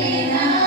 Amen.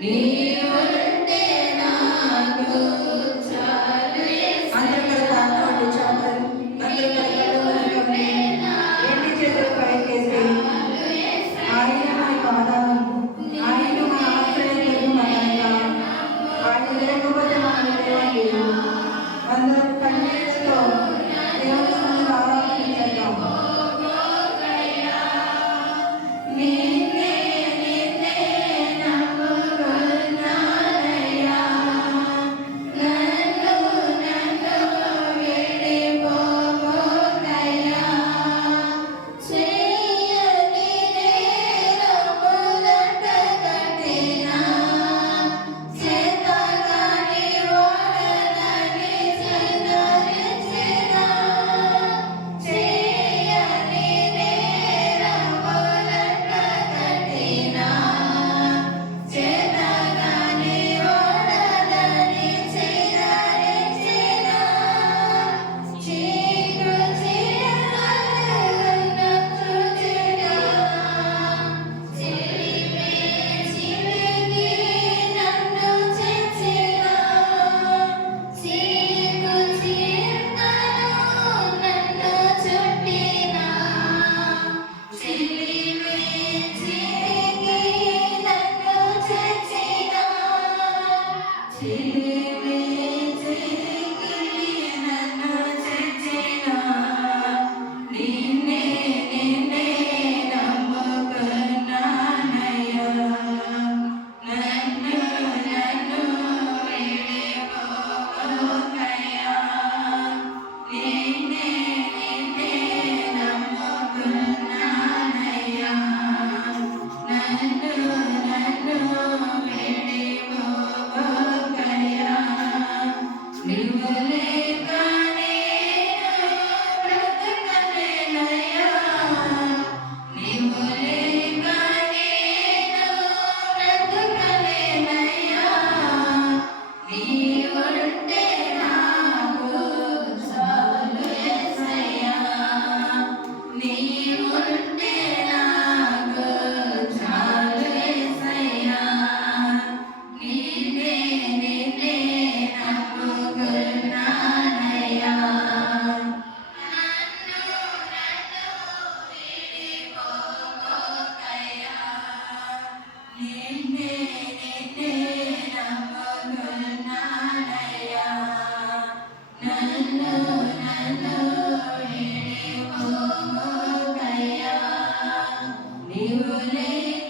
Amém. You lay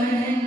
Amen.